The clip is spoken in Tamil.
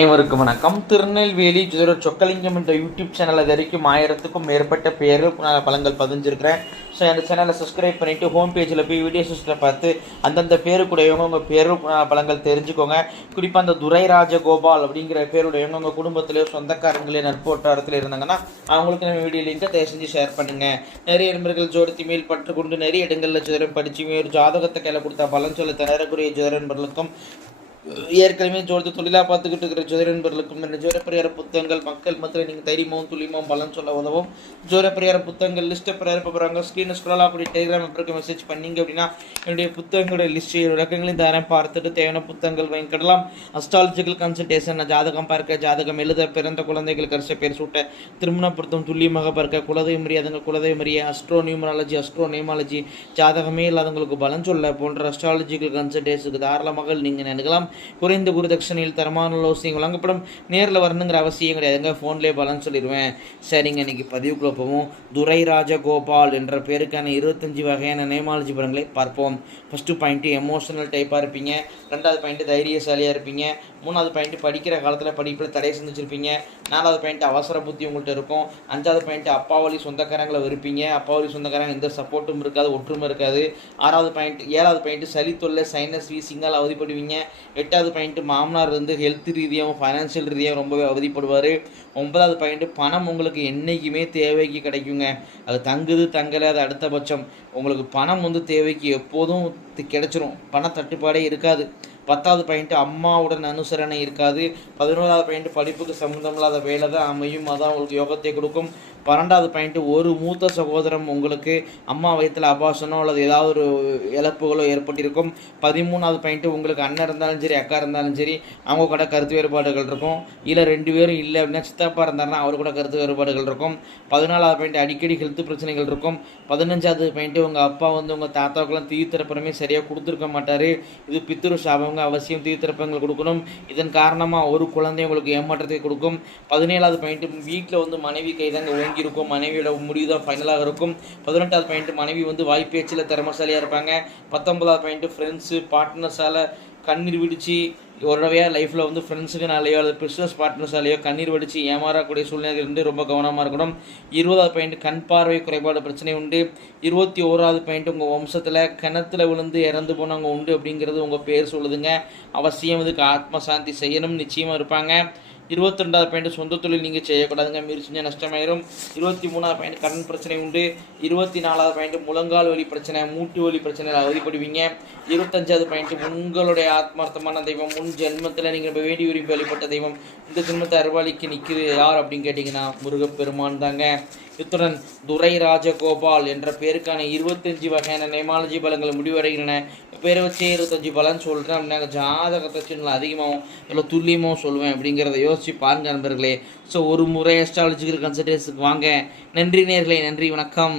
அனைவருக்கும் வணக்கம். திருநெல்வேலி ஜோதிட சொக்கலிங்கம் என்ற யூடியூப் சேனல் வரைக்கும் ஆயிரத்துக்கும் மேற்பட்ட பெயர்கள் பழங்கள் பதிஞ்சிருக்கிறேன். ஸோ அந்த சேனலை சப்ஸ்கிரைப் பண்ணிவிட்டு ஹோம் பேஜில் போய் வீடியோஸில் பார்த்து அந்தந்த பேருக்குடையவங்க உங்கள் பேரு பழங்கள் தெரிஞ்சுக்கோங்க. குறிப்பாக அந்த துரை ராஜகோபால் அப்படிங்கிற பேருடையவங்க உங்கள் குடும்பத்திலேயோ சொந்தக்காரங்களே நட்போட்டாரத்தில் இருந்தாங்கன்னா அவங்களுக்கு நம்ம வீடியோ லிங்கை தயவு செஞ்சு ஷேர் பண்ணுங்கள் நிறைய நண்பர்கள் ஜோடித்து மேல் பற்று கொண்டு நிறைய இடங்களில் ஜோதிடம் படித்து ஒரு ஜாதகத்தை கையில் கொடுத்தா பலன் சொல்ல திணறக்கூடிய ஜோதிட ஏற்கனவே ஜோதி தொழிலாக பார்த்துக்கிட்டு இருக்கிற ஜோதிட நண்பர்களுக்கும் இந்த ஜோரப்பிரியார புத்தகங்கள் மக்கள் மத்தியில் நீங்கள் தைரியமாகவும் துல்லியமாகவும் பலன் சொல்ல உதவும். ஜோரப்பிரியார புத்தகங்கள் லிஸ்ட்டை பிரேர போகிறாங்க ஸ்க்ரீன் ஸ்க்ரோலாக அப்படி டெலிகிராம் நம்பருக்கு மெசேஜ் பண்ணீங்க அப்படின்னா என்னுடைய புத்தகங்களுடைய லிஸ்ட்டு விளக்கங்களையும் தரம் பார்த்துட்டு தேவையான புத்தகங்கள் வாங்கிக்கிடலாம் அஸ்ட்ராலஜிக்கல் கன்சல்டேஷன் ஜாதகம் பார்க்க ஜாதகம் எழுத பிறந்த குழந்தைகளுக்கு அரிச பேர் சூட்ட திருமண பொருத்தம் துல்லியமாக பார்க்க குலதெய்வம் அதுங்க குலதெய்வம் அறிய அஸ்ட்ரோ நியூமராலஜி அஸ்ட்ரோ நேமாலஜி ஜாதகமே இல்லாதவங்களுக்கு பலன் சொல்ல போன்ற அஸ்ட்ராலஜிக்கல் கன்சல்டேஷனுக்கு தாராளமாக நீங்கள் நினைக்கலாம் குறைந்த குருதட்சணையில் தரமான லோசியம் வழங்கப்படும். நேரில் வரணுங்கிற அவசியம் கிடையாதுங்க. ஃபோன்லேயே பலன் சொல்லிடுவேன். சரிங்க இன்றைக்கி பதிவுக்குள்ள போவோம். துரை ராஜகோபால் என்ற பேருக்கான இருபத்தஞ்சி வகையான நேமாலஜி படங்களை பார்ப்போம். ஃபஸ்ட்டு பாயிண்ட்டு எமோஷனல் டைப்பாக இருப்பீங்க. ரெண்டாவது பாயிண்ட்டு தைரியசாலியாக இருப்பீங்க. மூணாவது பாயிண்ட்டு படிக்கிற காலத்தில் படிப்பில் தடை செஞ்சுருப்பீங்க. நாலாவது பாயிண்ட் அவசர புத்தி உங்கள்கிட்ட இருக்கும். அஞ்சாவது பாயிண்ட் அப்பாவளி சொந்தக்காரங்களை வெறுப்பீங்க. அப்பாவளி சொந்தக்காரங்க எந்த சப்போர்ட்டும் இருக்காது ஒற்றுமை இருக்காது. ஆறாவது பாயிண்ட் ஏழாவது பாயிண்ட் சளி தொல்லை சைனஸ் வீசிங்கால் அவதிப்படுவீங்க. எட்டாவது பாயிண்ட்டு மாமனார் வந்து ஹெல்த் ரீதியாகவும் ஃபைனான்ஷியல் ரீதியாகவும் ரொம்பவே அவதிப்படுவார். ஒன்பதாவது பாயிண்ட்டு பணம் உங்களுக்கு என்றைக்குமே தேவைக்கு கிடைக்குங்க. அது தங்குது தங்கலை அது அடுத்த பட்சம். உங்களுக்கு பணம் வந்து தேவைக்கு எப்போதும் கிடைச்சிரும். பண தட்டுப்பாடே இருக்காது. பத்தாவது பாயிண்ட்டு அம்மாவுடன் அனுசரணை இருக்காது. பதினோராவது பாயிண்ட்டு படிப்புக்கு சம்மந்தமில்லாத வேலை தான் அமையும். அதான் உங்களுக்கு யோகத்தை கொடுக்கும். பன்னெண்டாவது பாயிண்ட் ஒரு மூத்த சகோதரம் உங்களுக்கு அம்மா வயத்தில் அபாசனோ அல்லது ஏதாவது ஒரு இழப்புகளோ ஏற்பட்டிருக்கும். பதிமூணாவது பாயிண்ட் உங்களுக்கு அண்ணன் இருந்தாலும் சரி அக்கா இருந்தாலும் சரி அவங்க கூட கருத்து வேறுபாடுகள் இருக்கும். இல்லை ரெண்டு பேரும் இல்லை அப்படின்னா சித்தப்பா இருந்தாருன்னா அவர் கூட கருத்து வேறுபாடுகள் இருக்கும். பதினாலாவது பாயிண்ட் அடிக்கடி ஹெல்த் பிரச்சனைகள் இருக்கும். பதினஞ்சாவது பாயிண்ட் உங்கள் அப்பா வந்து உங்கள் தாத்தாவுக்கெல்லாம் தீர்த்திறப்பறமே சரியாக கொடுத்துருக்க மாட்டார். இது பித்திரு சாபங்க அவசியம் தீர்த்திறப்பங்கள் கொடுக்கணும். இதன் காரணமாக ஒரு குழந்தை உங்களுக்கு ஏமாற்றத்தை கொடுக்கும். பதினேழாவது பாயிண்ட் வீட்டில் வந்து மனைவி கைதாங்க ஓங்கி இருக்கும் மனைவியோட முடிவு தான் ஃபைனலாக இருக்கும். பதினெட்டாவது பாயிண்ட் மனைவி வந்து வாய்ப்பேச்சில் திறமசாலியாக இருப்பாங்க. பத்தொன்பதாவது பாயிண்ட் ஃப்ரெண்ட்ஸு பார்ட்னர்ஸால் கண்ணீர் விடிச்சு ஒரு தடவையாக லைஃப்பில் வந்து ஃப்ரெண்ட்ஸுக்குனாலேயோ அல்லது பிஸ்னஸ் பார்ட்னர்ஸாலேயோ கண்ணீர் வடித்து ஏமாறக்கூடிய சூழ்நிலை இருந்து ரொம்ப கவனமாக இருக்கணும். இருபதாவது பாயிண்ட் கண் பார்வை குறைபாடு பிரச்சனை உண்டு. இருபத்தி ஓராவது பாயிண்ட் உங்கள் வம்சத்தில் கிணத்துல விழுந்து இறந்து போனவங்க உண்டு அப்படிங்கிறது உங்கள் பேர் சொல்லுதுங்க. அவசியம் இதுக்கு ஆத்ம சாந்தி செய்யணும். நிச்சயமாக இருப்பாங்க. இருபத்தி ரெண்டாவது பாயிண்ட் சொந்த தொழில் நீங்கள் செய்யக்கூடாதுங்க. மீறி செஞ்சால் நஷ்டமாயிரும். இருபத்தி மூணாவது பாயிண்ட் கடன் பிரச்சனை உண்டு. இருபத்தி நாலாவது பாயிண்ட் முழங்கால் வலி பிரச்சனை மூட்டு வலி பிரச்சனையில் அவதிப்படுவீங்க இருபத்தஞ்சாவது பாயிண்ட் உங்களுடைய ஆத்மார்த்தமான தெய்வம். முன் ஜென்மத்தில் நீங்கள் இப்போ வேண்டி விரும்பி வழிபட்ட தெய்வம். இந்த ஜென்மத்தை அருவாளிக்கு நிற்குது யார் அப்படின்னு கேட்டிங்கன்னா முருகப்பெருமான் தாங்க. இத்துடன் துரை ராஜகோபால் என்ற பேருக்கான இருபத்தஞ்சு வகையான நேமாலஜி பலங்கள் முடிவடைகின்றன. பேரை வச்சே இருபத்தஞ்சு பலன் சொல்கிறேன் அப்படின்னா ஜாதகத்தை சின்ன அதிகமாகவும் இல்லை துல்லியமாகவும் சொல்லுவேன் அப்படிங்கிறத யோசிச்சு பாருங்க நண்பர்களே. ஸோ ஒரு முறை அஸ்ட்ராலஜிக்கல் கன்சல்டேஷனுக்கு வாங்க. நன்றி நேர்களே நன்றி வணக்கம்.